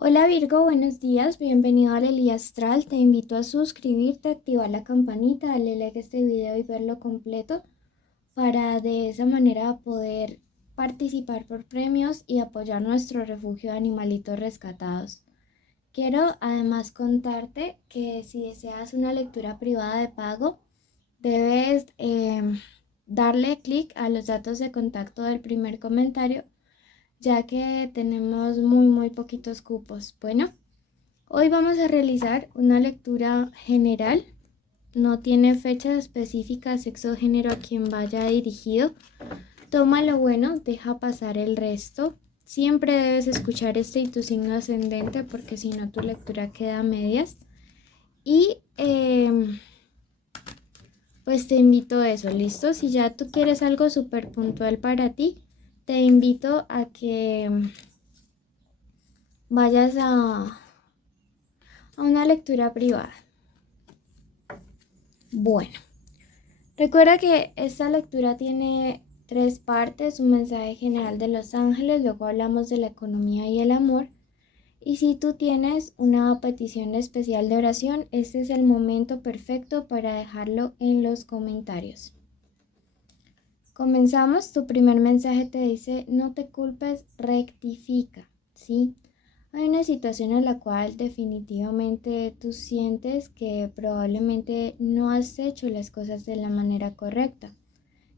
Hola Virgo, buenos días, bienvenido al Elía Astral. Te invito a suscribirte, activar la campanita, darle like a este video y verlo completo para de esa manera poder participar por premios y apoyar nuestro refugio de animalitos rescatados. Quiero además contarte que si deseas una lectura privada de pago, debes darle clic a los datos de contacto del primer comentario, ya que tenemos muy poquitos cupos. Bueno. Hoy vamos a realizar una lectura general. No tiene fecha específica, sexo o género a quien vaya dirigido. Toma lo bueno, deja pasar el resto. Siempre debes escuchar este y tu signo ascendente porque si no tu lectura queda a medias. Y pues te invito a eso, ¿listo? Si ya tú quieres algo súper puntual para ti, te invito a que vayas a una lectura privada. Bueno. Recuerda que esta lectura tiene 3 partes: un mensaje general de los ángeles, luego hablamos de la economía y el amor. Y si tú tienes una petición especial de oración, este es el momento perfecto para dejarlo en los comentarios. Comenzamos. Tu primer mensaje te dice: no te culpes, rectifica, ¿sí? Hay una situación en la cual definitivamente tú sientes que probablemente no has hecho las cosas de la manera correcta.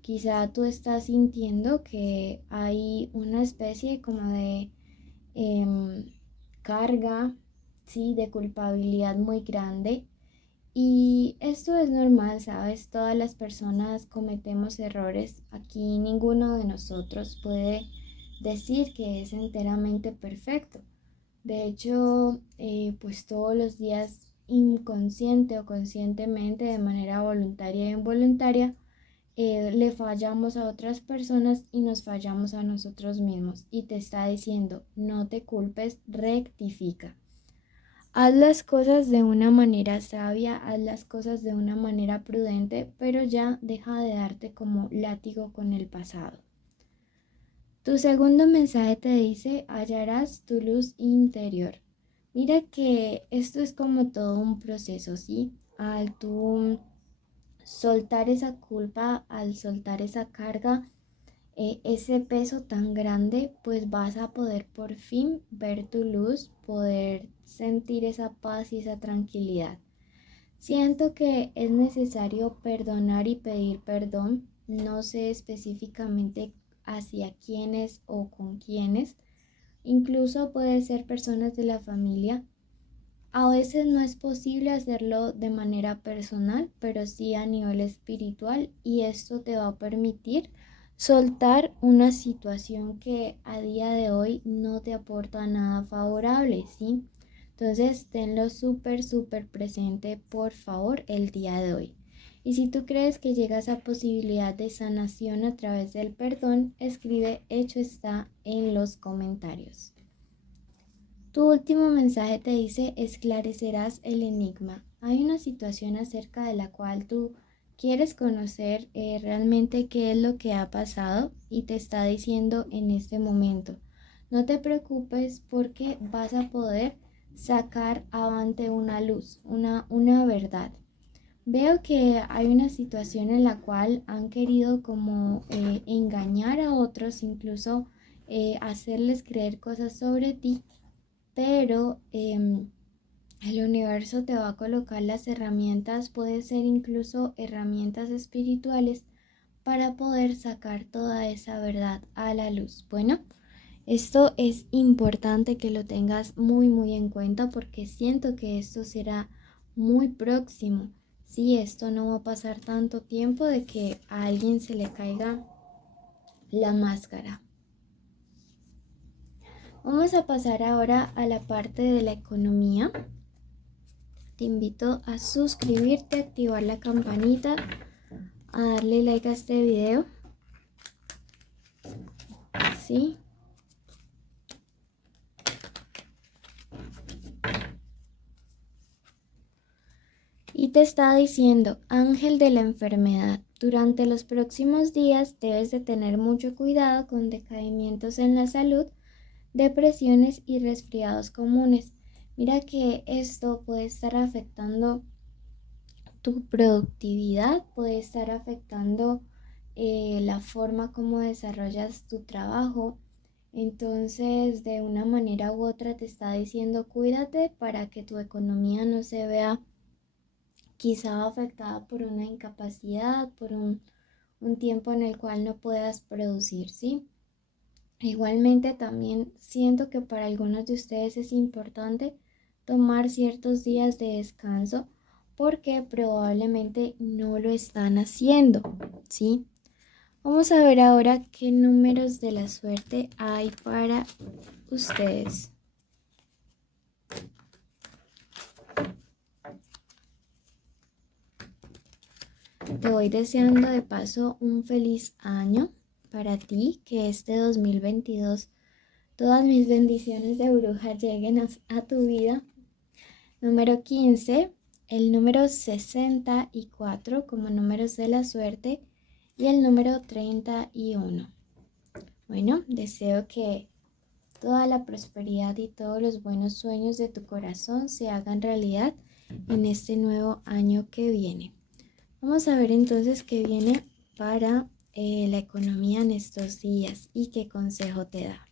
Quizá tú estás sintiendo que hay una especie como de carga, ¿sí? De culpabilidad muy grande. Y esto es normal, ¿sabes? Todas las personas cometemos errores. Aquí ninguno de nosotros puede decir que es enteramente perfecto. De hecho, pues todos los días, inconsciente o conscientemente, de manera voluntaria e involuntaria, le fallamos a otras personas y nos fallamos a nosotros mismos. Y te está diciendo: no te culpes, rectifica. Haz las cosas de una manera sabia, haz las cosas de una manera prudente, pero ya deja de darte como látigo con el pasado. Tu segundo mensaje te dice: hallarás tu luz interior. Mira que esto es como todo un proceso, ¿sí? Al tú soltar esa culpa, al soltar esa carga, ese peso tan grande, pues vas a poder por fin ver tu luz, poder sentir esa paz y esa tranquilidad. Siento que es necesario perdonar y pedir perdón. No sé específicamente hacia quiénes o con quiénes. Incluso puede ser personas de la familia. A veces no es posible hacerlo de manera personal, pero sí a nivel espiritual, y esto te va a permitir soltar una situación que a día de hoy no te aporta nada favorable, ¿sí? Entonces, tenlo súper presente, por favor, el día de hoy. Y si tú crees que llegas a posibilidad de sanación a través del perdón, escribe hecho está en los comentarios. Tu último mensaje te dice: esclarecerás el enigma. Hay una situación acerca de la cual tú quieres conocer realmente qué es lo que ha pasado, y te está diciendo en este momento: no te preocupes porque vas a poder sacar avante una luz, una verdad. Veo que hay una situación en la cual han querido como engañar a otros, incluso hacerles creer cosas sobre ti, pero el universo te va a colocar las herramientas, puede ser incluso herramientas espirituales, para poder sacar toda esa verdad a la luz. Bueno, esto es importante que lo tengas muy en cuenta, porque siento que esto será muy próximo. Sí, esto no va a pasar tanto tiempo de que a alguien se le caiga la máscara. Vamos a pasar ahora a la parte de la economía. Te invito a suscribirte, a activar la campanita, a darle like a este video, ¿sí? Y te está diciendo: ángel de la enfermedad, durante los próximos días debes de tener mucho cuidado con decaimientos en la salud, depresiones y resfriados comunes. Mira que esto puede estar afectando tu productividad, puede estar afectando la forma como desarrollas tu trabajo. Entonces, de una manera u otra te está diciendo cuídate para que tu economía no se vea quizá afectada por una incapacidad, por un tiempo en el cual no puedas producir, ¿sí? Igualmente también siento que para algunos de ustedes es importante tomar ciertos días de descanso porque probablemente no lo están haciendo, ¿sí? Vamos a ver ahora qué números de la suerte hay para ustedes. Te voy deseando de paso un feliz año para ti, que este 2022 todas mis bendiciones de bruja lleguen a tu vida. Número 15, el número 64 como números de la suerte y el número 31. Bueno, deseo que toda la prosperidad y todos los buenos sueños de tu corazón se hagan realidad en este nuevo año que viene. Vamos a ver entonces qué viene para la economía en estos días y qué consejo te da.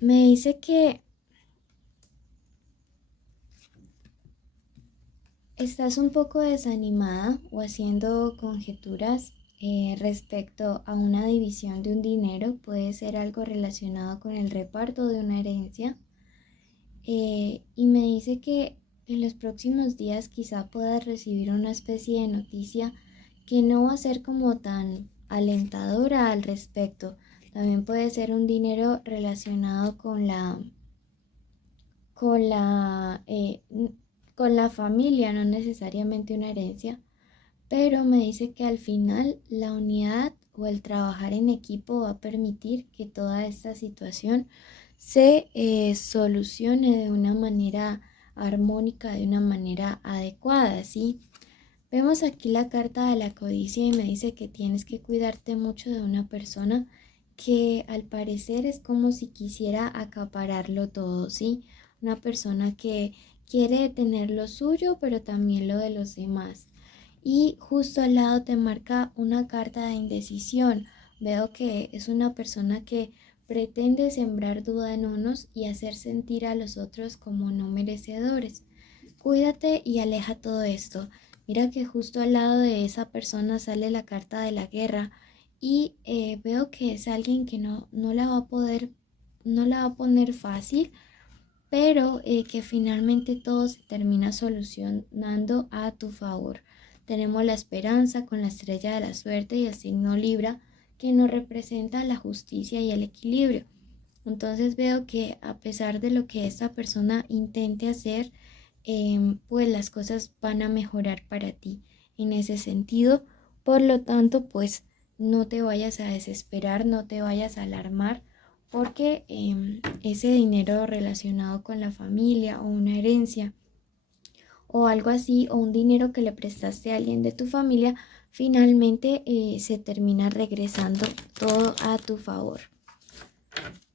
Me dice que estás un poco desanimada o haciendo conjeturas respecto a una división de un dinero. Puede ser algo relacionado con el reparto de una herencia. Y me dice que en los próximos días quizá puedas recibir una especie de noticia que no va a ser como tan alentadora al respecto. También puede ser un dinero relacionado con la, eh, con la familia, no necesariamente una herencia, pero me dice que al final la unidad o el trabajar en equipo va a permitir que toda esta situación se solucione de una manera armónica, de una manera adecuada, ¿sí? Vemos aquí la carta de la codicia y me dice que tienes que cuidarte mucho de una persona que al parecer es como si quisiera acapararlo todo, ¿sí? Una persona que quiere tener lo suyo, pero también lo de los demás. Y justo al lado te marca una carta de indecisión. Veo que es una persona que pretende sembrar duda en unos y hacer sentir a los otros como no merecedores. Cuídate y aleja todo esto. Mira que justo al lado de esa persona sale la carta de la guerra y veo que es alguien que no la va a poder, no la va a poner fácil, pero que finalmente todo se termina solucionando a tu favor. Tenemos la esperanza con la estrella de la suerte y el signo Libra que nos representa la justicia y el equilibrio. Entonces veo que a pesar de lo que esta persona intente hacer, pues las cosas van a mejorar para ti en ese sentido. Por lo tanto, pues no te vayas a desesperar, no te vayas a alarmar, porque ese dinero relacionado con la familia o una herencia o algo así, o un dinero que le prestaste a alguien de tu familia, finalmente se termina regresando todo a tu favor.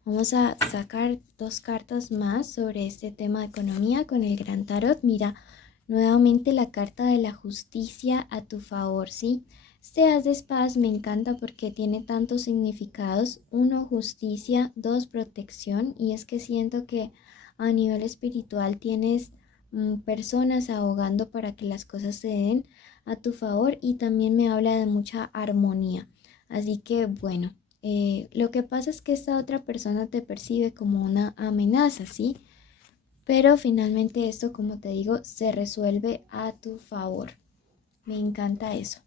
Vamos a sacar dos cartas más sobre este tema de economía con el Gran Tarot. Mira, nuevamente la carta de la justicia a tu favor, ¿sí? Este as de espadas me encanta porque tiene tantos significados. Uno, justicia. Dos, protección. Y es que siento que a nivel espiritual tienes personas abogando para que las cosas se den a tu favor y también me habla de mucha armonía. Así que bueno. Lo que pasa es que esta otra persona te percibe como una amenaza, ¿sí? Pero finalmente esto, como te digo, se resuelve a tu favor. Me encanta eso.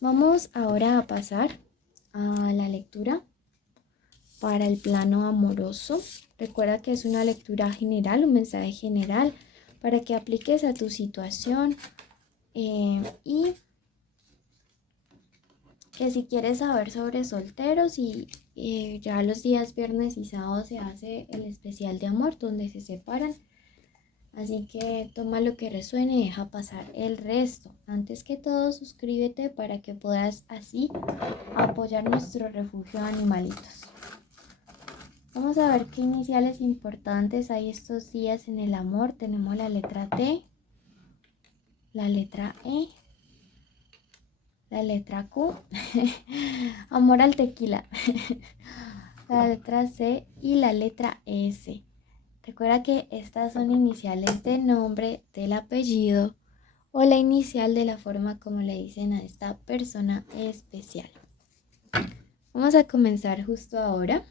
Vamos ahora a pasar a la lectura para el plano amoroso. Recuerda que es una lectura general, un mensaje general para que apliques a tu situación y que si quieres saber sobre solteros y ya los días viernes y sábados se hace el especial de amor donde se separan. Así que toma lo que resuene y deja pasar el resto. Antes que todo, suscríbete para que puedas así apoyar nuestro refugio de animalitos. Vamos a ver qué iniciales importantes hay estos días en el amor. Tenemos la letra T, la letra E, la letra Q, amor al tequila, la letra C y la letra S. Recuerda que estas son iniciales de nombre, del apellido o la inicial de la forma como le dicen a esta persona especial. Vamos a comenzar justo ahora.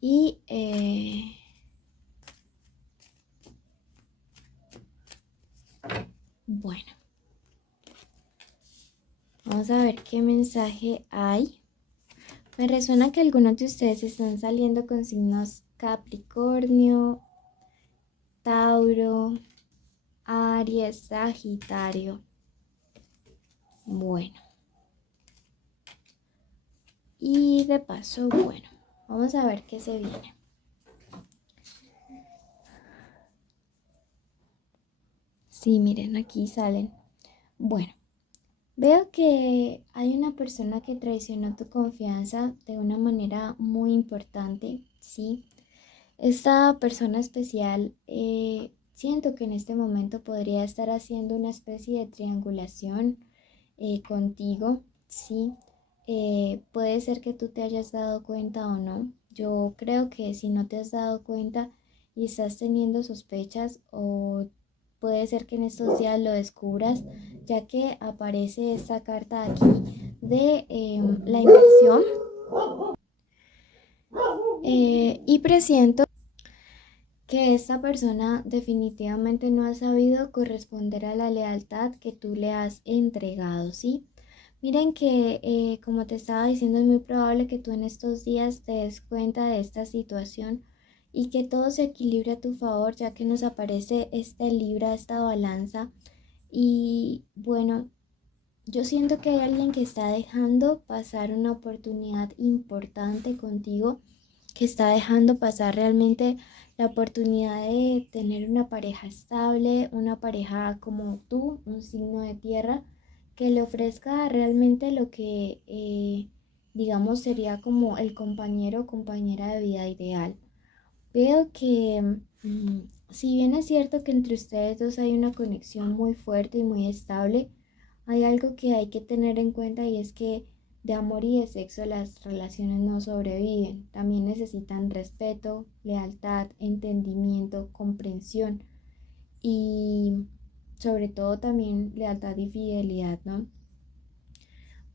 Y bueno, vamos a ver qué mensaje hay. Me resuena que algunos de ustedes están saliendo con signos Capricornio, Tauro, Aries, Sagitario. Bueno. Y de paso, bueno, vamos a ver qué se viene. Sí, miren, aquí salen. Bueno, veo que hay una persona que traicionó tu confianza de una manera muy importante, ¿sí? Esta persona especial, siento que en este momento podría estar haciendo una especie de triangulación contigo, ¿sí? Puede ser que tú te hayas dado cuenta o no. Yo creo que si no te has dado cuenta y estás teniendo sospechas, o puede ser que en estos días lo descubras, ya que aparece esta carta aquí de la inversión, y presiento que esta persona definitivamente no ha sabido corresponder a la lealtad que tú le has entregado, ¿sí? Miren que, como te estaba diciendo, es muy probable que tú en estos días te des cuenta de esta situación y que todo se equilibre a tu favor, ya que nos aparece esta libra, esta balanza. Y bueno, yo siento que hay alguien que está dejando pasar una oportunidad importante contigo, que está dejando pasar realmente la oportunidad de tener una pareja estable, una pareja como tú, un signo de tierra, que le ofrezca realmente lo que, digamos, sería como el compañero o compañera de vida ideal. Veo que, si bien es cierto que entre ustedes dos hay una conexión muy fuerte y muy estable, hay algo que hay que tener en cuenta, y es que de amor y de sexo las relaciones no sobreviven. También necesitan respeto, lealtad, entendimiento, comprensión y sobre todo también lealtad y fidelidad, ¿no?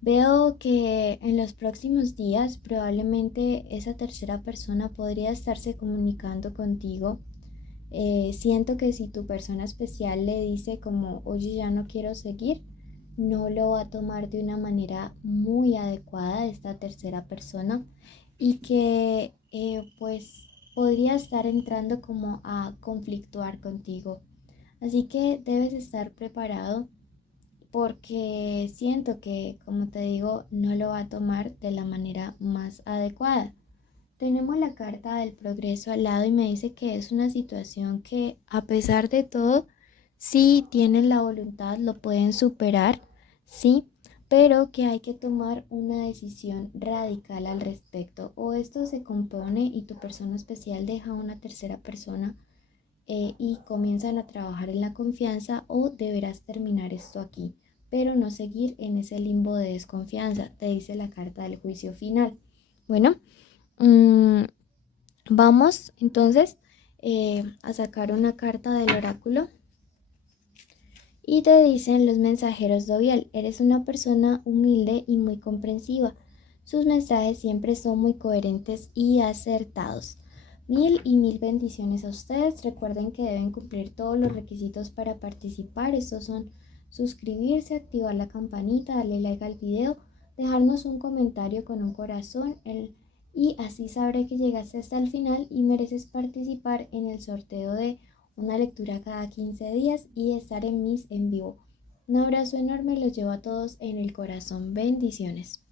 Veo que en los próximos días probablemente esa tercera persona podría estarse comunicando contigo. Siento que si tu persona especial le dice como, oye, ya no quiero seguir, no lo va a tomar de una manera muy adecuada esta tercera persona, y que pues podría estar entrando como a conflictuar contigo. Así que debes estar preparado, porque siento que, como te digo, no lo va a tomar de la manera más adecuada. Tenemos la carta del progreso al lado y me dice que es una situación que, a pesar de todo, si tienen la voluntad, lo pueden superar, sí, pero que hay que tomar una decisión radical al respecto. O esto se compone y tu persona especial deja a una tercera persona, y comienzan a trabajar en la confianza, o deberás terminar esto aquí, pero no seguir en ese limbo de desconfianza, te dice la carta del juicio final. Bueno, mm, vamos entonces a sacar una carta del oráculo, y te dicen los mensajeros de Oviel: eres una persona humilde y muy comprensiva. Sus mensajes siempre son muy coherentes y acertados. Mil y mil bendiciones a ustedes. Recuerden que deben cumplir todos los requisitos para participar. Estos son: suscribirse, activar la campanita, darle like al video, dejarnos un comentario con un corazón, y así sabré que llegaste hasta el final y mereces participar en el sorteo de una lectura cada 15 días y estar en mis en vivo. Un abrazo enorme, los llevo a todos en el corazón. Bendiciones.